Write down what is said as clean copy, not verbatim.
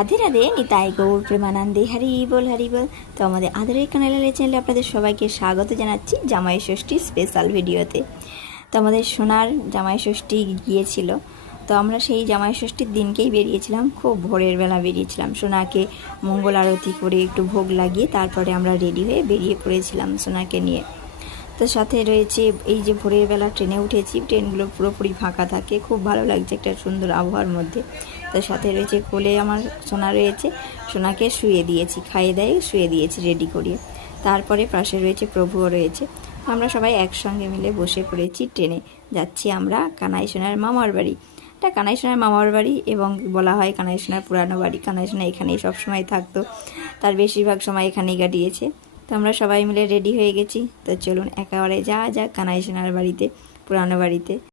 রাধে রাধে, নিতাই গৌর প্রেমানন্দে, হরি বল হরি বল। তো আমাদের আদরের চ্যানেলে আপনাদের সবাইকে স্বাগত জানাচ্ছি জামাই ষষ্ঠী স্পেশাল ভিডিওতে। তো আমাদের সোনার জামাই ষষ্ঠী গিয়েছিল, তো আমরা সেই জামাই ষষ্ঠীর দিনকেই বেরিয়েছিলাম, খুব ভোরের বেলা বেরিয়েছিলাম। সোনাকে মঙ্গল আরতি করে একটু ভোগ লাগিয়ে তারপরে আমরা রেডি হয়ে বেরিয়ে পড়েছিলাম সোনাকে নিয়ে। তো সাথে রয়েছে এই যে ভোরের বেলা ট্রেনে উঠেছি, ট্রেনগুলো পুরোপুরি ফাঁকা থাকে, খুব ভালো লাগছে একটা সুন্দর আবহাওয়ার মধ্যে। তো সাথে রয়েছে কোলে আমার সোনা রয়েছে, সোনাকে শুয়ে দিয়েছি, খাইয়ে দেয় শুয়ে দিয়েছি রেডি করিয়ে। তারপরে পাশে রয়েছে প্রভুও রয়েছে। আমরা সবাই একসঙ্গে মিলে বসে পড়েছি ট্রেনে, যাচ্ছি আমরা কানাই সোনার মামার বাড়ি। এটা কানাই সোনার মামার বাড়ি এবং বলা হয় কানাই সোনার পুরানো বাড়ি। কানাই সোনা এখানেই সবসময় থাকতো, তার বেশিরভাগ সময় এখানেই কাটিয়েছে। তো আমরা সবাই মিলে রেডি হয়ে গেছি, তো চলুন একেবারে যা কানাই সোনার বাড়িতে, পুরানো বাড়িতে।